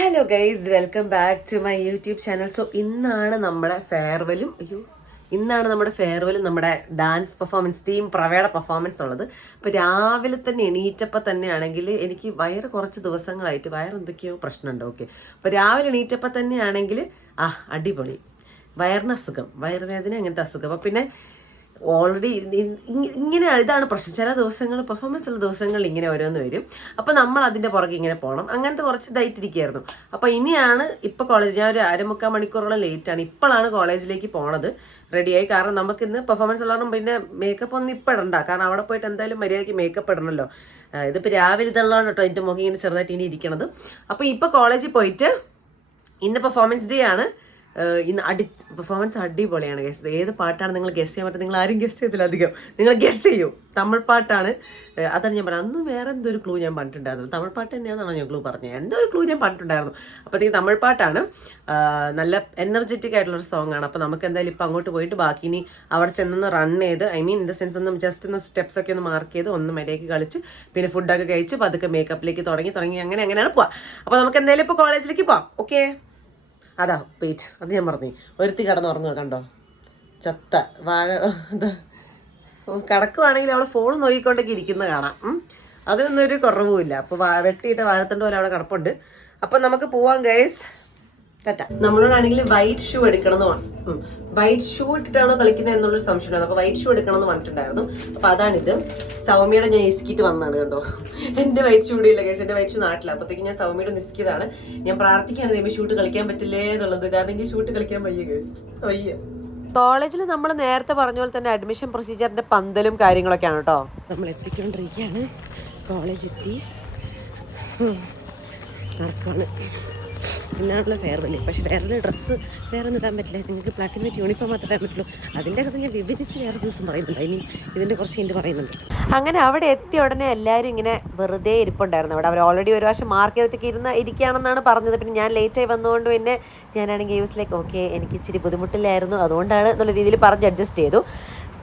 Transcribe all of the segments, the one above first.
Hello guys, welcome back to my YouTube channel. So ഇന്നാണ് നമ്മുടെ ഫെയർവെലും നമ്മുടെ ഡാൻസ് പെർഫോമൻസ് ടീം പ്രവയുടെ പെർഫോമൻസ് ഉള്ളത്. അപ്പോൾ രാവിലെ തന്നെ എണീറ്റപ്പോൾ തന്നെ ആണെങ്കിൽ എനിക്ക് വയറ് കുറച്ച് ദിവസങ്ങളായിട്ട് എന്തൊക്കെയോ പ്രശ്നമുണ്ട്. ഓക്കെ, അപ്പോൾ രാവിലെ എണീറ്റപ്പോൾ തന്നെ ആണെങ്കിൽ അടിപൊളി വയറിന് അസുഖം, വയറുവേദന അങ്ങനത്തെ അസുഖം. അപ്പോൾ പിന്നെ ഓൾറെഡി ഇങ്ങനെ ഇതാണ് പ്രശ്നം. ചില ദിവസങ്ങൾ പെർഫോമൻസ് ഉള്ള ദിവസങ്ങളിൽ ഇങ്ങനെ ഓരോന്ന് വരും. അപ്പോൾ നമ്മൾ അതിൻ്റെ പുറകെ ഇങ്ങനെ പോകണം. അങ്ങനത്തെ കുറച്ച് ഇതായിട്ടിരിക്കുകയായിരുന്നു. അപ്പോൾ ഇനിയാണ് ഇപ്പോൾ കോളേജ്, ഞാൻ ഒരു 1/4 മണിക്കൂറോളം ലേറ്റാണ്. ഇപ്പോഴാണ് കോളേജിലേക്ക് പോണത്. റെഡിയായി. കാരണം നമുക്ക് ഇന്ന് പെർഫോമൻസ് ഉള്ളതും പിന്നെ മേക്കപ്പ് ഒന്നും ഇപ്പോൾ ഇടണ്ട. കാരണം അവിടെ പോയിട്ട് എന്തായാലും മര്യാദയ്ക്ക് മേക്കപ്പ് ഇടണമല്ലോ. ഇതിപ്പോൾ രാവിലെ ഇതുള്ളതാണ് കേട്ടോ എൻ്റെ മുഖം ഇങ്ങനെ ചെറുതായിട്ട് ഇനി ഇരിക്കണത്. അപ്പോൾ ഇപ്പോൾ കോളേജിൽ പോയിട്ട് ഇന്ന് പെർഫോമൻസ് ഡേ ആണ്. ഇന്ന് പെർഫോമൻസ് അടിപൊളിയാണ് ഗസ്. ഏത് പാട്ടാണ് നിങ്ങൾ ഗസ് ചെയ്യാൻ പറ്റും? നിങ്ങൾ ആരും ഗസ് ചെയ്തില്ല, അധികം നിങ്ങൾ ഗസ് ചെയ്യൂ. തമിഴ് പാട്ടാണ്. അതാണ് ഞാൻ പറഞ്ഞത്. അന്ന് വേറെ എന്തോ ഒരു ക്ലൂ ഞാൻ പറഞ്ഞിട്ടുണ്ടായിരുന്നു. തമിഴ് പാട്ട് തന്നെയാണെന്നാണോ ഞാൻ ക്ലൂ പറഞ്ഞത്? എന്തോ ഒരു ക്ലൂ ഞാൻ പറഞ്ഞിട്ടുണ്ടായിരുന്നു. അപ്പോഴത്തേക്ക് തമിഴ് പാട്ടാണ്. നല്ല എനർജറ്റിക് ആയിട്ടുള്ളൊരു സോങ് ആണ്. അപ്പോൾ നമുക്ക് എന്തായാലും ഇപ്പം അങ്ങോട്ട് പോയിട്ട് ബാക്കി ഇനി അവിടെ ചെന്നൊന്ന് റൺ ചെയ്ത്, ഇൻ ദ സെൻസ് ഒന്ന് ജസ്റ്റ് ഒന്ന് സ്റ്റെപ്സ് ഒക്കെ ഒന്ന് മാർക്ക് ചെയ്ത് ഒന്ന് മര്യാദയ്ക്ക് കളിച്ച് പിന്നെ ഫുഡൊക്കെ കഴിച്ച് പതുക്കെ മേക്കപ്പിലേക്ക് തുടങ്ങി അങ്ങനെയാണ് പോവാം. അപ്പോൾ നമുക്ക് എന്തായാലും ഇപ്പോൾ കോളേജിലേക്ക് പോവാം. ഓക്കെ, അതാ വെയിറ്റ്, അത് ഞാൻ പറഞ്ഞു. ഒരുത്തി കിടന്നുറങ്ങുക കണ്ടോ, ചത്ത വാഴ കിടക്കുവാണെങ്കിൽ അവൾ ഫോൺ നോക്കിക്കൊണ്ടൊക്കെ ഇരിക്കുന്നത് കാണാം. അതിനൊന്നും ഒരു കുറവുമില്ല. അപ്പോൾ വെട്ടിയിട്ട് വാഴത്തണ്ട് പോലെ അവിടെ കിടപ്പുണ്ട്. അപ്പം നമുക്ക് പോവാം ഗൈസ്. നമ്മളോടാണെങ്കിൽ വൈറ്റ് ഷൂ എടുക്കണം എന്ന് പറഞ്ഞു. വൈറ്റ് ഷൂ ഇട്ടിട്ടാണോ കളിക്കുന്നത് എന്നുള്ളൊരു സംശയമാണ്. അപ്പോൾ വൈറ്റ് ഷൂ എടുക്കണം എന്ന് പറഞ്ഞിട്ടുണ്ടായിരുന്നു. അപ്പോൾ അതാണിത്. സൗമ്യയുടെ ഞാൻ ഇസ്കിറ്റ് വന്നതാണ് കണ്ടോ. എൻ്റെ വൈറ്റ് ഷൂ ഇല്ല കേസ്, എൻ്റെ വൈറ്റ് ഷൂ നാട്ടില്ല. അപ്പോഴത്തേക്ക് ഞാൻ സൗമ്യയുടെ നിസ്കിയതാണ്. ഞാൻ പ്രാർത്ഥിക്കുകയാണ് ദൈവം ഷൂട്ട് കളിക്കാൻ പറ്റില്ലേ എന്നുള്ളത്. കാരണം എനിക്ക് ഷൂട്ട് കളിക്കാൻ വയ്യ കേസ്, വയ്യ. കോളേജിൽ നമ്മൾ നേരത്തെ പറഞ്ഞ പോലെ തന്നെ അഡ്മിഷൻ പ്രൊസീജിയറിന്റെ പന്തലും കാര്യങ്ങളൊക്കെയാണ് കേട്ടോ. നമ്മൾ എത്തിക്കൊണ്ടിരിക്കുകയാണ്. കോളേജ് എത്തി നടക്കാണ്. ഇന്നാണുള്ള ഫെയർവെൽ. പക്ഷേ ഫെയർവെൽ ഡ്രസ്സ് വേറെ ഒന്നും ഇടാൻ പറ്റില്ല. നിങ്ങൾക്ക് ബ്ലാക്ക് ആൻഡ് വൈറ്റ് യൂണിഫോം മാത്രമേ ഇടാൻ പറ്റുള്ളൂ. അതിൻ്റെ കഥ ഞാൻ വിവരിച്ച് വേറെ ദിവസം പറയുന്നുണ്ട്. ഇതിൻ്റെ കുറച്ച് എൻ്റെ പറയുന്നുണ്ട്. അങ്ങനെ അവിടെ എത്തിയ ഉടനെ എല്ലാവരും ഇങ്ങനെ വെറുതെ ഇരിപ്പുണ്ടായിരുന്നു അവിടെ. അവർ ഓൾറെഡി ഒരു പ്രാവശ്യം മാർക്ക് ചെയ്തിട്ടൊക്കെ ഇരിക്കുകയാണെന്നാണ് പറഞ്ഞത്. പിന്നെ ഞാൻ ലേറ്റായി വന്നതുകൊണ്ട് പിന്നെ ഞാനാണെങ്കിൽ യൂസിലേക്ക് ഓക്കെ എനിക്ക് ഇച്ചിരി ബുദ്ധിമുട്ടില്ലായിരുന്നു, അതുകൊണ്ടാണ് എന്നുള്ള രീതിയിൽ പറഞ്ഞ് അഡ്ജസ്റ്റ് ചെയ്തു.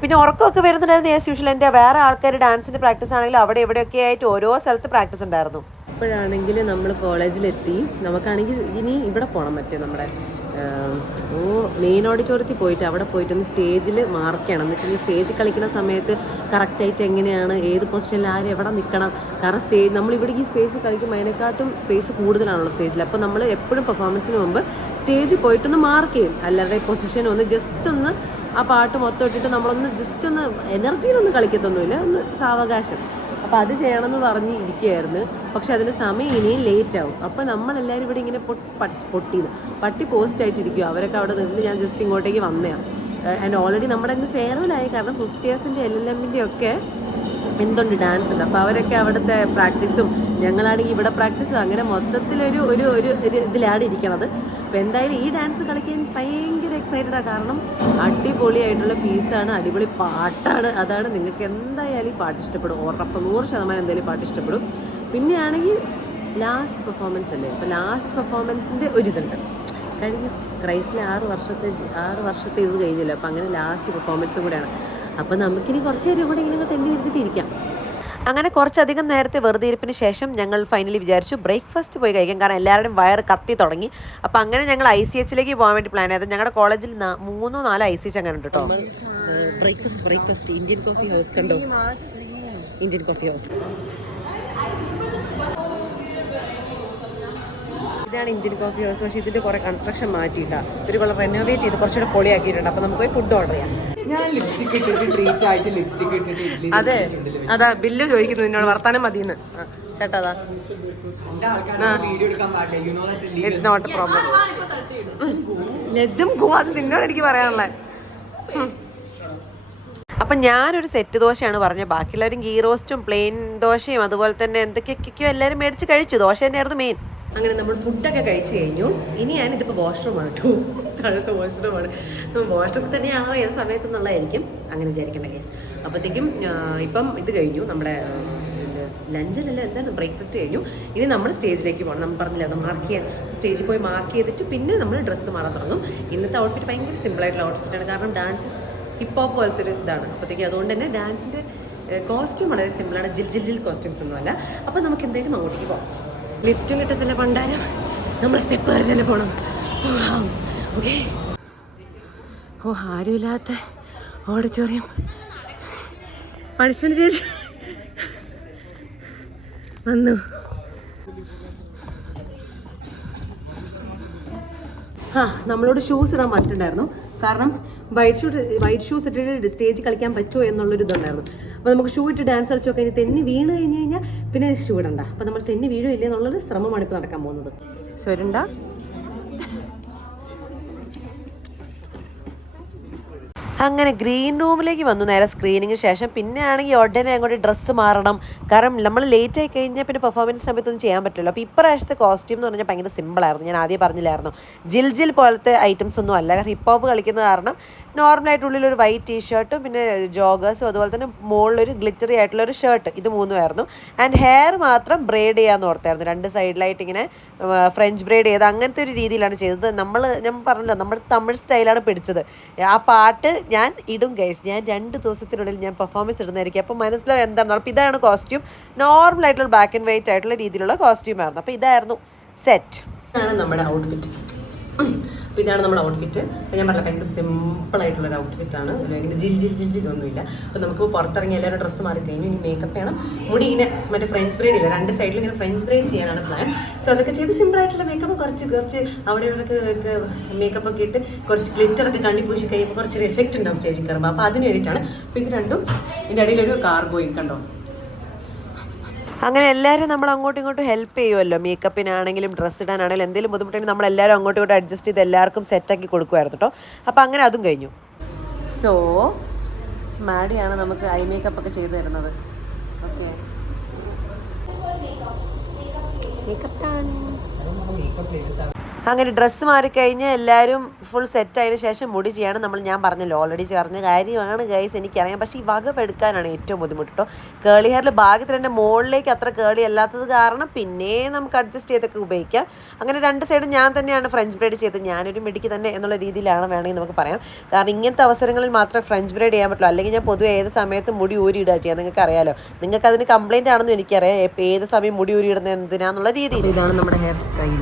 പിന്നെ ഉറക്കമൊക്കെ വരുന്നുണ്ടായിരുന്നു ആസ് യൂഷ്വൽ. എൻ്റെ വേറെ ആൾക്കാർ ഡാൻസിൻ്റെ പ്രാക്ടീസ് ആണെങ്കിലും അവിടെ എവിടെയൊക്കെ ആയിട്ട് ഓരോ സ്ഥലത്ത് പ്രാക്ടീസ് ഉണ്ടായിരുന്നു. ഇപ്പോഴാണെങ്കിൽ നമ്മൾ കോളേജിലെത്തി. നമുക്കാണെങ്കിൽ ഇനി ഇവിടെ പോകണം, മറ്റേ നമ്മുടെ മെയിൻ ഓഡിറ്റോറിയത്തിൽ പോയിട്ട് അവിടെ പോയിട്ടൊന്ന് സ്റ്റേജിൽ മാർക്ക് ചെയ്യണം. എന്ന് വെച്ചാൽ സ്റ്റേജിൽ കളിക്കുന്ന സമയത്ത് കറക്റ്റായിട്ട് എങ്ങനെയാണ്, ഏത് പൊസിഷനിൽ ആരും എവിടെ നിൽക്കണം. കാരണം നമ്മളിവിടെ ഈ സ്പേസ് കളിക്കുമ്പോൾ അതിനെക്കാട്ടും സ്പേസ് കൂടുതലാണല്ലോ സ്റ്റേജിൽ. അപ്പോൾ നമ്മൾ എപ്പോഴും പെർഫോമൻസിന് മുമ്പ് സ്റ്റേജിൽ പോയിട്ടൊന്ന് മാർക്ക് ചെയ്യും. അല്ലാതെ പൊസിഷൻ ഒന്ന് ജസ്റ്റ് ഒന്ന് ആ പാട്ട് മൊത്തം ഇട്ടിട്ട് നമ്മളൊന്ന് ജസ്റ്റ് ഒന്ന് എനർജിയിലൊന്നും കളിക്കത്തൊന്നുമില്ല, ഒന്ന് സാവകാശം. അപ്പോൾ അത് ചെയ്യണമെന്ന് പറഞ്ഞ് ഇരിക്കുകയായിരുന്നു. പക്ഷെ അതിന് സമയം ഇനിയും ലേറ്റ് ആവും. അപ്പോൾ നമ്മളെല്ലാവരും ഇവിടെ ഇങ്ങനെ പട്ടി പോസ്റ്റ് ആയിട്ടിരിക്കും. അവരൊക്കെ അവിടെ നിന്ന് ഞാൻ ജസ്റ്റ് ഇങ്ങോട്ടേക്ക് വന്നതാണ്. ആൻഡ് ഓൾറെഡി നമ്മുടെ ഇന്ന് ഫെയർവെലായി. കാരണം 50 LLMൻ്റെ ഒക്കെ എന്തുണ്ട് ഡാൻസ് ഉണ്ട്. അപ്പോൾ അവരൊക്കെ അവിടുത്തെ പ്രാക്ടീസും ഞങ്ങളാണെങ്കിൽ ഇവിടെ പ്രാക്ടീസും അങ്ങനെ മൊത്തത്തിലൊരു ഒരു ഒരു ഇതിലാണ് ഇരിക്കണത്. അപ്പോൾ എന്തായാലും ഈ ഡാൻസ് കളിക്കാൻ ഭയങ്കര എക്സൈറ്റഡാണ്. കാരണം അടിപൊളിയായിട്ടുള്ള പീസാണ്, അടിപൊളി പാട്ടാണ്. അതാണ് നിങ്ങൾക്ക് എന്തായാലും ഈ പാട്ട് ഇഷ്ടപ്പെടും. ഉറപ്പ് 100% എന്തായാലും പാട്ട് ഇഷ്ടപ്പെടും. പിന്നെയാണെങ്കിൽ ലാസ്റ്റ് പെർഫോമൻസ് അല്ലേ. അപ്പോൾ ലാസ്റ്റ് പെർഫോമൻസിൻ്റെ ഒരിതുണ്ട്. കഴിഞ്ഞു ക്രൈസിലെ 6 വർഷത്തെ ഇത് കഴിഞ്ഞല്ലോ. അപ്പോൾ അങ്ങനെ ലാസ്റ്റ് പെർഫോമൻസും കൂടെയാണ്. അപ്പോൾ നമുക്കിനി കുറച്ച് നേരം കൂടെ ഇങ്ങനെ തെണ്ടി ഇരുന്നിട്ടിരിക്കാം. അങ്ങനെ കുറച്ചധികം നേരത്തെ വെറുതെ ഇരിപ്പിന് ശേഷം ഞങ്ങൾ ഫൈനലി വിചാരിച്ചു ബ്രേക്ക്ഫാസ്റ്റ് പോയി കഴിക്കാം. കാരണം എല്ലാവരുടെയും വയറ് കത്തി തുടങ്ങി. അപ്പോൾ അങ്ങനെ ഞങ്ങൾ ICHലേക്ക് പോകാൻ വേണ്ടി പ്ലാൻ ചെയ്തത്. ഞങ്ങളുടെ കോളേജിൽ 3-4 ICH അങ്ങനെ ഉണ്ട് കേട്ടോ. ബ്രേക്ക്ഫാസ്റ്റ് ഇന്ത്യൻ കോഫി ഹൗസ് കണ്ടോ, ഇന്ത്യൻ കോഫി ഹൗസ്. ഇതാണ് ഇന്ത്യൻ കോഫി ഹൗസ്. പക്ഷേ ഇതിൻ്റെ കുറേ കൺസ്ട്രക്ഷൻ മാറ്റിയിട്ടാണ് ഒരു കൊല്ലം റെനോവേറ്റ് ചെയ്ത് കുറച്ചുകൂടെ പൊളിയാക്കിയിട്ടുണ്ട്. അപ്പോൾ നമുക്ക് പോയി ഫുഡ് ഓർഡർ ചെയ്യാം. ഞാൻ ലിപ്സ്റ്റിക് ഇട്ടിട്ട് ട്രീറ്റ് ആയിട്ട് ലിപ്സ്റ്റിക് ഇട്ടിട്ട് അതെ അതാ ബില്ല് ചോദിക്കുന്നു നിന്നോട്, വർത്താനം മതിയെന്ന്. ചേട്ടാ അതാ ഇറ്റ്സ് നോട്ട് എ പ്രോബ്ലം. ലതും ഗോ അത് നിന്നോട് എനിക്ക് പറയാനുള്ളത്. അപ്പം ഞാനൊരു സെറ്റ് ദോശയാണ് പറഞ്ഞത്. ബാക്കിയുള്ളവരും ഗീ റോസ്റ്റും പ്ലെയിൻ ദോശയും അതുപോലെ തന്നെ എന്തൊക്കെയൊക്കെയോ എല്ലാവരും മേടിച്ച് കഴിച്ചു. ദോശ തന്നെയായിരുന്നു മെയിൻ. അങ്ങനെ നമ്മൾ ഫുഡൊക്കെ കഴിച്ച് കഴിഞ്ഞു. ഇനിയാണ് ഇതിപ്പോൾ വാഷ്റൂമാണ് കേട്ടോ, താഴത്തെ വാഷ്റൂമാണ്. വാഷ്റൂമിൽ തന്നെയാണോ ഏത് സമയത്തെന്നുള്ളതായിരിക്കും അങ്ങനെ വിചാരിക്കേണ്ട കേസ്. അപ്പോഴത്തേക്കും ഇപ്പം ഇത് കഴിഞ്ഞു, നമ്മുടെ ലഞ്ചിലല്ല എന്താണ് ബ്രേക്ക്ഫാസ്റ്റ് കഴിഞ്ഞു. ഇനി നമ്മൾ സ്റ്റേജിലേക്ക് പോകണം. നമ്മൾ പറഞ്ഞില്ല മാർക്ക് ചെയ്യാൻ. സ്റ്റേജിൽ പോയി മാർക്ക് ചെയ്തിട്ട് പിന്നെ നമ്മൾ ഡ്രസ്സ് മാറാൻ തുടങ്ങും. ഇന്നത്തെ ഔട്ട്ഫിറ്റ് ഭയങ്കര സിമ്പിളായിട്ടുള്ള ഔട്ട്ഫിറ്റാണ്. കാരണം ഡാൻസ് ഹിപ്പ് ഹോപ്പ് പോലത്തെ ഒരു ഇതാണ്. അപ്പോഴത്തേക്കും അതുകൊണ്ട് തന്നെ ഡാൻസിൻ്റെ കോസ്റ്റ്യൂം വളരെ സിമ്പിളാണ്. ജിൽ കോസ്റ്റ്യൂംസ് ഒന്നുമല്ല. അപ്പോൾ നമുക്ക് എന്തെങ്കിലും അങ്ങോട്ടേക്ക് പോകാം. ലിഫ്റ്റും കിട്ടത്തില്ല പണ്ടാരം. നമ്മൾ സ്റ്റെപ്പ് കയറി തന്നെ പോകണം. ഓക്കെ. ഓ, ആരുമില്ലാത്ത ഓഡിറ്റോറിയം. പണിഷ്മെന്റ് ചേച്ചി വന്നു. നമ്മളോട് ഷൂസ് ഇടാൻ പറഞ്ഞിട്ടുണ്ടായിരുന്നു. കാരണം വൈറ്റ് ഷൂസ് ഇട്ടിട്ട് സ്റ്റേജ് കളിക്കാൻ പറ്റുമോ എന്നുള്ളൊരു ഇതുണ്ടായിരുന്നു. അപ്പോൾ നമുക്ക് ഷൂ ഇട്ട് ഡാൻസ് കളിച്ചൊക്കെ ഇനി തെന്നി വീണ് കഴിഞ്ഞ് കഴിഞ്ഞാൽ പിന്നെ ഷൂ ഇടണ്ട. അപ്പോൾ നമ്മൾ തെന്നി വീഴോ ഇല്ലേ എന്നുള്ളൊരു ശ്രമമാണ് ഇപ്പോൾ നടക്കാൻ പോകുന്നത്. സ്വരുണ്ട. അങ്ങനെ ഗ്രീൻ റൂമിലേക്ക് വന്നു നേരെ സ്ക്രീനിങ്ങിന് ശേഷം. പിന്നെ ആണെങ്കിൽ ഉടനെ അങ്ങോട്ട് ഡ്രസ്സ് മാറണം. കാരണം നമ്മൾ ലേറ്റ് ആയി കഴിഞ്ഞാൽ പിന്നെ പെർഫോമൻസ് സമയത്തൊന്നും ചെയ്യാൻ പറ്റില്ല. അപ്പോൾ ഇപ്രാവശ്യത്തെ കോസ്റ്റ്യൂം എന്ന് പറഞ്ഞാൽ ഭയങ്കര സിമ്പിളായിരുന്നു. ഞാൻ ആദ്യം പറഞ്ഞില്ലായിരുന്നു, ജിൽ പോലത്തെ ഐറ്റംസ് ഒന്നും അല്ല. കാരണം ഹിപ്പ് ഹോപ്പ് കളിക്കുന്ന കാരണം നോർമലായിട്ടുള്ളിലൊരു വൈറ്റ് ടീഷർട്ടും പിന്നെ ജോഗേഴ്സും അതുപോലെ തന്നെ മുകളിലൊരു ഗ്ലിറ്ററി ആയിട്ടുള്ളൊരു ഷർട്ട്, ഇത് മൂന്നുമായിരുന്നു. ആൻഡ് ഹെയർ മാത്രം ബ്രെയ്ഡ് ചെയ്യാമെന്ന് ഓർത്തായിരുന്നു. 2 സൈഡിലായിട്ട് ഇങ്ങനെ ഫ്രഞ്ച് ബ്രെയ്ഡ് ചെയ്ത് അങ്ങനത്തെ ഒരു രീതിയിലാണ് ചെയ്തത്. ഞാൻ പറഞ്ഞല്ലോ, നമ്മൾ തമിഴ് സ്റ്റൈലാണ് പിടിച്ചത്. ആ പാട്ട് ഞാൻ ഇടും ഗൈസ്. ഞാൻ 2 ദിവസത്തിനുള്ളിൽ ഞാൻ പെർഫോമൻസ് ഇടുന്നതായിരിക്കും. അപ്പോൾ മനസ്സിലാവും എന്താണ്. അപ്പോൾ ഇതാണ് കോസ്റ്റ്യൂം. നോർമലായിട്ടുള്ള ബ്ലാക്ക് ആൻഡ് വൈറ്റ് ആയിട്ടുള്ള രീതിയിലുള്ള കോസ്റ്റ്യൂം ആയിരുന്നു. അപ്പോൾ ഇതായിരുന്നു സെറ്റ്. ഇതാണ് നമ്മുടെ ഔട്ട്ഫിറ്റ്. അപ്പോൾ ഇതാണ് നമ്മുടെ ഔട്ട്ഫിറ്റ്. അപ്പോൾ ഞാൻ പറഞ്ഞ ഭയങ്കര സിമ്പിളായിട്ടുള്ളൊരു ഔട്ട്ഫിറ്റാണ്. ഭയങ്കര ജിൽ ഒന്നുമില്ല. അപ്പോൾ നമുക്ക് പുറത്തിറങ്ങി എല്ലാവരും ഡ്രസ്സ് മാറി കഴിഞ്ഞു. ഇനി മേക്കപ്പ് ചെയ്യണം. മുടി ഇങ്ങനെ മറ്റേ ഫ്രഞ്ച് ബ്രെയ്ഡ് ഇല്ല, 2 സൈഡിൽ ഇങ്ങനെ ഫ്രഞ്ച് ബ്രെയ്ഡ് ചെയ്യാനാണ് പ്ലാൻ. സോ അതൊക്കെ ചെയ്ത് സിമ്പിളായിട്ടുള്ള മേക്കപ്പ് കുറച്ച് അവിടെ ഇവിടെയൊക്കെ മേക്കപ്പ് ഒക്കെ ഇട്ട് കുറച്ച് ഗ്ലിറ്ററൊക്കെ കണ്ണി പൂശി കഴിയുമ്പോൾ കുറച്ചൊരു എഫക്റ്റ് ഉണ്ടാവും സ്റ്റേജിൽ കയറുമ്പോൾ. അപ്പോൾ അതിന് വേണ്ടിയിട്ടാണ്. അപ്പോൾ ഇത് രണ്ടും ഇതിൻ്റെ ഇടയിലൊരു കാർഗോയും കണ്ടോ. അങ്ങനെ എല്ലാവരും നമ്മൾ അങ്ങോട്ടും ഇങ്ങോട്ടും ഹെൽപ്പ് ചെയ്യുമല്ലോ. മേക്കപ്പിനാണെങ്കിലും ഡ്രസ്സ് ഇടാനാണെങ്കിലും എന്തെങ്കിലും ബുദ്ധിമുട്ടുണ്ടെങ്കിൽ നമ്മളെല്ലാവരും അങ്ങോട്ടും ഇങ്ങോട്ടും അഡ്ജസ്റ്റ് ചെയ്ത് എല്ലാവർക്കും സെറ്റാക്കി കൊടുക്കുമായിരുന്നു കേട്ടോ. അപ്പോൾ അങ്ങനെ അതും കഴിഞ്ഞു. സോ മാഡിയാണ് നമുക്ക് ഐ മേക്കപ്പ് ഒക്കെ ചെയ്ത് തരുന്നത്. ഓക്കെ, അങ്ങനെ ഡ്രസ്സ് മാറിക്കഴിഞ്ഞ് എല്ലാവരും ഫുൾ സെറ്റായതിനു ശേഷം മുടി ചെയ്യാണ് ഞാൻ പറഞ്ഞല്ലോ, ഓൾറെഡി പറഞ്ഞ കാര്യമാണ് ഗൈസ്, എനിക്കറിയാം. പക്ഷേ ഈ വകപ്പെടുക്കാനാണ് ഏറ്റവും ബുദ്ധിമുട്ട് കേട്ടോ. കേളി ഹെയറിൽ ഭാഗ്യത്തിന് എൻ്റെ മുകളിലേക്ക് അത്ര കേളി അല്ലാത്തത് കാരണം പിന്നെ നമുക്ക് അഡ്ജസ്റ്റ് ചെയ്തൊക്കെ ഉപയോഗിക്കാം. അങ്ങനെ 2 സൈഡും ഞാൻ തന്നെയാണ് ഫ്രഞ്ച് ബ്രെയ്ഡ് ചെയ്തത്. ഞാനൊരു മിടിക്ക് തന്നെ എന്നുള്ള രീതിയിലാണ് വേണമെങ്കിൽ നമുക്ക് പറയാം. കാരണം ഇങ്ങനത്തെ അവസരങ്ങളിൽ മാത്രമേ ഫ്രഞ്ച് ബ്രെയ്ഡ് ചെയ്യാൻ പറ്റുള്ളൂ. അല്ലെങ്കിൽ ഞാൻ പൊതുവെ ഏത് സമയത്തും മുടി ഊരിയിടുക ചെയ്യാം. നിങ്ങൾക്ക് അറിയാലോ, നിങ്ങൾക്ക് അതിന് കംപ്ലയിൻ്റ് ആണെന്നും എനിക്കറിയാം, ഏത് സമയം മുടി ഊരിയിടുന്നത് എന്തിനാന്നുള്ള രീതിയിൽ. ഇതാണ് നമ്മുടെ ഹെയർ സ്റ്റൈൽ.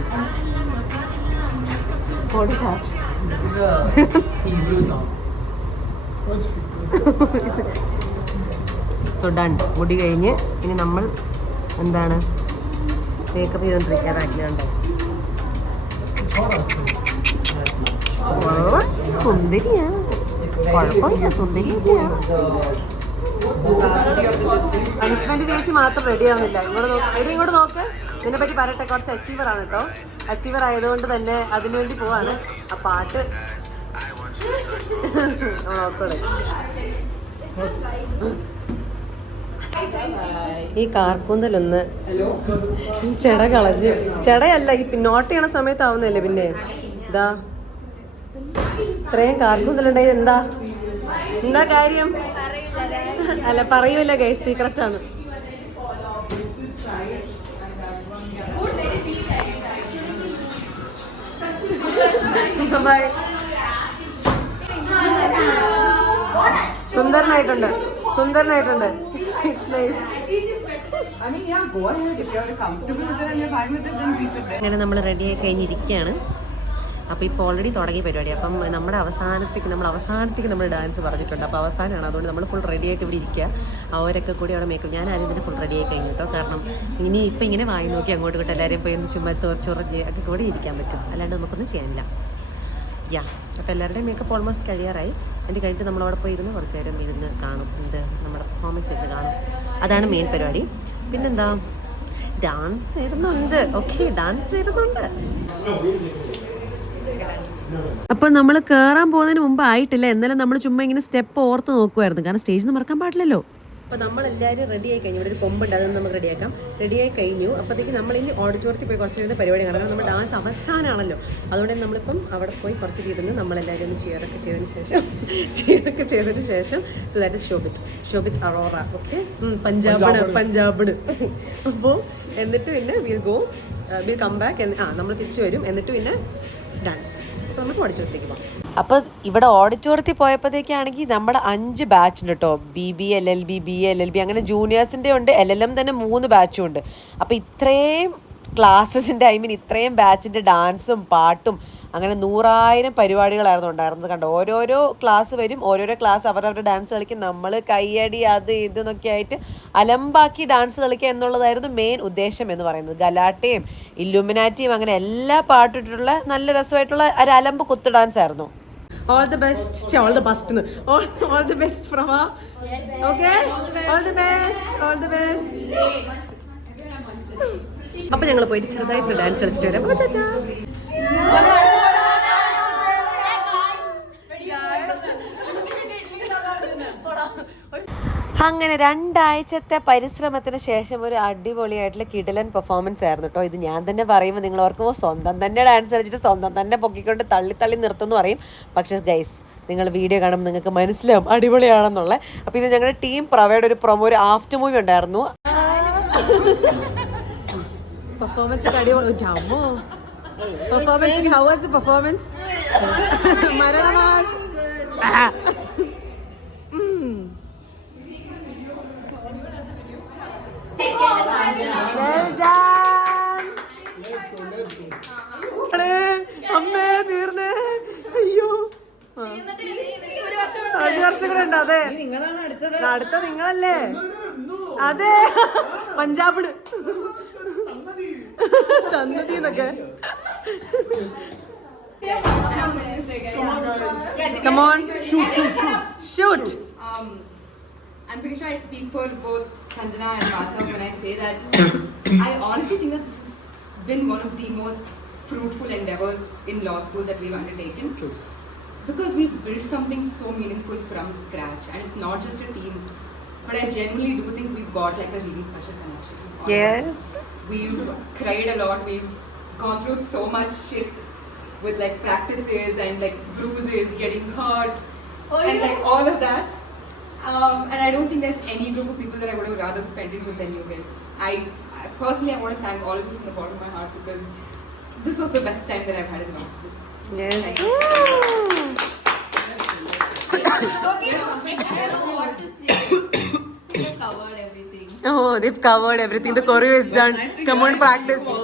So done. മുടി കഴിഞ്ഞ് ഇനി നമ്മൾ എന്താണ് മേക്കപ്പ് ചെയ്തുകൊണ്ടിരിക്കാറാക്കിയുണ്ടോ. സുന്ദരിയാണ്, കുഴപ്പമില്ല, സുന്ദരിയാണ്. പണിഷ്മെന്റ് ചേച്ചി മാത്രം റെഡി ആവുന്നില്ല. ഇങ്ങോട്ട് നോക്ക്. ഇതിനെ പറ്റി പറയട്ടെ, കുറച്ച് അച്ചീവർ ആണ് കേട്ടോ. അച്ചീവർ ആയതുകൊണ്ട് തന്നെ അതിനുവേണ്ടി പോവാണ്. ആ പാട്ട് നോക്കണേ. ഈ കാർക്കൂന്തലൊന്ന് ചെട കളഞ്ഞ്, ചെടയല്ല ഈ നോട്ട് ചെയ്യണ സമയത്താവുന്നല്ലേ. പിന്നെ ഇതാ ഇത്രയും കാർക്കൂന്തലുണ്ടായത് എന്താ കാര്യം? അല്ല പറയൂല ഗൈസ്, സീക്രറ്റാണ്. സുന്ദരനായിട്ടുണ്ട്. അങ്ങനെ നമ്മൾ റെഡിയായി കഴിഞ്ഞിരിക്കുകയാണ്. അപ്പോൾ ഇപ്പോൾ ഓൾറെഡി തുടങ്ങിയ പരിപാടി. അപ്പം നമ്മൾ അവസാനത്തേക്ക് നമ്മൾ ഡാൻസ് പറഞ്ഞിട്ടുണ്ട്. അപ്പോൾ അവസാനമാണ്, അതുകൊണ്ട് നമ്മൾ ഫുൾ റെഡി ആയിട്ട് ഇവിടെ ഇരിക്കുക. അവരൊക്കെ കൂടി അവിടെ മേക്കപ്പ്. ഞാൻ ആദ്യം തന്നെ ഫുൾ റെഡി ആയി കഴിഞ്ഞു കേട്ടോ. കാരണം ഇപ്പം ഇങ്ങനെ വായി നോക്കി അങ്ങോട്ട് ഇങ്ങോട്ട് എല്ലാവരെയും പോയി ഒന്ന് ചുമ്മാ ചൊറഞ്ഞ് ഒക്കെ കൂടി ഇരിക്കാൻ പറ്റും. അല്ലാണ്ട് നമുക്കൊന്നും ചെയ്യാനില്ല. അപ്പോൾ എല്ലാവരുടെയും മേക്കപ്പ് ഓൾമോസ്റ്റ് കഴിയാറായി. എൻ്റെ കഴിഞ്ഞിട്ട് നമ്മളവിടെ പോയി ഇരുന്ന് കുറച്ച് നേരം ഇരുന്ന് കാണും, നമ്മുടെ പെർഫോമൻസ് ഇരുന്ന് കാണും. അതാണ് മെയിൻ പരിപാടി. പിന്നെന്താ, ഡാൻസ് വരുന്നുണ്ട്. ഓക്കെ, ഡാൻസ് വരുന്നുണ്ട്. അപ്പോൾ നമ്മൾ കയറാൻ പോകുന്നതിന് മുമ്പ് ആയിട്ടില്ല. എന്നാലും നമ്മൾ ചുമ്മാ ഇങ്ങനെ സ്റ്റെപ്പ് ഓർത്ത് നോക്കുമായിരുന്നു. കാരണം സ്റ്റേജിൽ നിന്ന് മറക്കാൻ പാടില്ലല്ലോ. അപ്പോൾ നമ്മളെല്ലാവരും റെഡിയായി കഴിഞ്ഞു. ഇവിടെ ഒരു കൊമ്പുണ്ട്, അതൊന്നും നമുക്ക് റെഡിയാക്കാം. റെഡിയായി കഴിഞ്ഞു. അപ്പോഴത്തേക്ക് നമ്മളിനി ഓഡിറ്റോറിയത്തിൽ പോയി കുറച്ച് നേരം പരിപാടി കാണാം. കാരണം നമ്മുടെ ഡാൻസ് അവസാനമാണല്ലോ. അതുകൊണ്ട് തന്നെ നമ്മളിപ്പം അവിടെ പോയി കുറച്ച് ഇരുന്ന് നമ്മളെല്ലാവരും ഒന്ന് ചെയറൊക്കെ ചെയ്തതിന് ശേഷം so that is Shobhit Arora. Okay, പഞ്ചാബിഡ്. അപ്പോൾ എന്നിട്ട് പിന്നെ വിൽ കം ബാക്ക്. നമ്മൾ തിരിച്ചു വരും. എന്നിട്ട് പിന്നെ ഡാൻസ്. അപ്പോൾ നമ്മൾ ഓഡിറ്റോറിയത്തിലേക്ക് പോകാം. അപ്പോൾ ഇവിടെ ഓഡിറ്റോറിയത്തിൽ പോയപ്പോഴത്തേക്കാണെങ്കിൽ നമ്മുടെ 5 ബാച്ച് ഉണ്ട് കേട്ടോ. BB LLB BA LLB അങ്ങനെ ജൂനിയേഴ്സിൻ്റെ ഉണ്ട്. LLM തന്നെ 3 ബാച്ചും ഉണ്ട്. അപ്പോൾ ഇത്രയും ക്ലാസ്സസിൻ്റെ ഇത്രയും ബാച്ചിൻ്റെ ഡാൻസും പാട്ടും അങ്ങനെ 100,000 പരിപാടികളായിരുന്നു ഉണ്ടായിരുന്നത്. കണ്ടോ, ഓരോരോ ക്ലാസ് വരും, ഓരോരോ ക്ലാസ് അവരവരുടെ ഡാൻസ് കളിക്കും, നമ്മൾ കയ്യടി അത് ഇതെന്നൊക്കെ ആയിട്ട് അലമ്പാക്കി ഡാൻസ് കളിക്കുക എന്നുള്ളതായിരുന്നു മെയിൻ ഉദ്ദേശം എന്ന് പറയുന്നത്. ഗലാട്ടയും ഇല്ലുമിനാറ്റിയും അങ്ങനെ എല്ലാ പാട്ടിട്ടുള്ള നല്ല രസമായിട്ടുള്ള ഒരു അലമ്പ് കുത്ത് ഡാൻസ് ആയിരുന്നു. All the best, all the best, all the best from okay, all the best, all the best. അപ്പൊ ഞങ്ങൾ പോയിട്ട് ചെറുതായിട്ട് ഡാൻസ് കളിച്ചിട്ട് വരാം. അങ്ങനെ 2 ആഴ്ചത്തെ പരിശ്രമത്തിന് ശേഷം ഒരു അടിപൊളിയായിട്ടുള്ള കിടിലൻ പെർഫോമൻസ് ആയിരുന്നു കേട്ടോ. ഇത് ഞാൻ തന്നെ പറയുമ്പോൾ നിങ്ങൾ ഓർക്കുമ്പോൾ സ്വന്തം തന്നെ ഡാൻസ് കളിച്ചിട്ട് സ്വന്തം തന്നെ പൊക്കിക്കൊണ്ട് തള്ളി നിർത്തുമെന്ന് പറയും. പക്ഷേ ഗൈസ്, നിങ്ങൾ വീഡിയോ കാണുമ്പോൾ നിങ്ങൾക്ക് മനസ്സിലാവും അടിപൊളിയാണെന്നുള്ളത്. അപ്പോൾ ഇത് ഞങ്ങളുടെ ടീം പ്രവയുടെ ഒരു പ്രൊമോ, ഒരു ആഫ്റ്റർ മൂവി ഉണ്ടായിരുന്നു. പെർഫോമൻസ് അടിപൊളി. Performance how was the performance? അമ്മേ തീർന്നേ, അയ്യോ 5 വർഷം കൂടെ ഉണ്ട്. അതെ, അടുത്ത നിങ്ങളല്ലേ? അതെ, പഞ്ചാബിന് ചന്നതി എന്നൊക്കെ. Come on, shoot. I'm pretty sure I speak for both Sanjana and Madhav when I say that I honestly think that this has been one of the most fruitful endeavors in law school that we've undertaken. True. Because we've built something so meaningful from scratch, and it's not just a team, but I genuinely do think we've got like a really special connection. Yes. We've cried a lot, we've gone through so much shit with like practices and like bruises, getting hurt, and like all of that. And I don't think there's any group of people that I would have rather spent it with than you guys. I personally, I want to thank all of you from the bottom of my heart, because this was the best time that I've had in law school. Yes. I don't know what to say. They've covered everything. Oh, they've covered everything. The choreo is done. Come on, practice. No,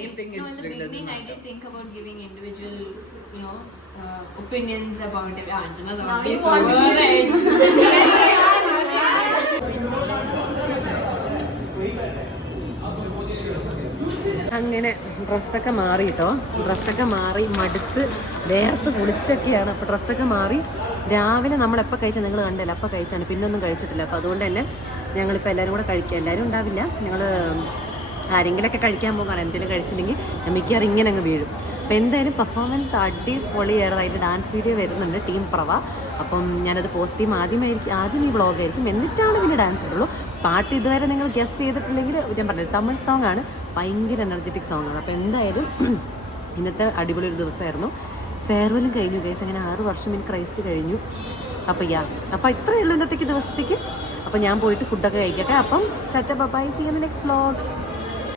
in the beginning I did think about giving individual, opinions about it. Anjana's already so right. അങ്ങനെ ഡ്രസ്സൊക്കെ മാറി കേട്ടോ. ഡ്രസ്സൊക്കെ മാറി മടുത്ത് വേർത്ത് കുളിച്ചൊക്കെയാണ്. അപ്പോൾ ഡ്രസ്സൊക്കെ മാറി രാവിലെ നമ്മളെപ്പോൾ കഴിച്ചാൽ നിങ്ങൾ കണ്ടില്ല, അപ്പോൾ കഴിച്ചാണ്, പിന്നെ ഒന്നും കഴിച്ചിട്ടില്ല. അപ്പോൾ അതുകൊണ്ട് തന്നെ ഞങ്ങളിപ്പോൾ എല്ലാവരും കൂടെ കഴിക്കുക. എല്ലാവരും ഉണ്ടാവില്ല, ഞങ്ങൾ ആരെങ്കിലുമൊക്കെ കഴിക്കാൻ പോകുകയാണ്. എന്തെങ്കിലും കഴിച്ചില്ലെങ്കിൽ മിക്കവാറും ഇങ്ങനെ അങ്ങ് വീഴും. അപ്പോൾ എന്തായാലും പെർഫോമൻസ് അടിപൊളിയായിരുന്നു. അതിൻ്റെ ഡാൻസ് വീഡിയോ വരുന്നുണ്ട്, ടീം പ്രവ. അപ്പം ഞാനത് പോസ്റ്റ് ചെയ്യും. ആദ്യം ഈ വ്ളോഗായിരിക്കും, എന്നിട്ടാണ് പിന്നെ ഡാൻസ് ഇട്ടുള്ളൂ. പാട്ട് ഇതുവരെ നിങ്ങൾ ഗസ് ചെയ്തിട്ടില്ലെങ്കിൽ ഞാൻ പറഞ്ഞത് തമിഴ് സോങ് ആണ്, ഭയങ്കര എനർജറ്റിക് സോങ് ആണ്. അപ്പോൾ എന്തായാലും ഇന്നത്തെ അടിപൊളി ഒരു ദിവസമായിരുന്നു. ഫെയർവെല്ലും കഴിഞ്ഞു ഗൈസ്. അങ്ങനെ 6 വർഷം ഇൻ ക്രൈസ്റ്റ് കഴിഞ്ഞു. അപ്പോൾ ഇത്രയേ ഉള്ളൂ ഇന്നത്തേക്ക് ദിവസത്തേക്ക്. അപ്പോൾ ഞാൻ പോയിട്ട് ഫുഡൊക്കെ കഴിക്കട്ടെ. അപ്പം ചച്ച bye, see you in the next vlog.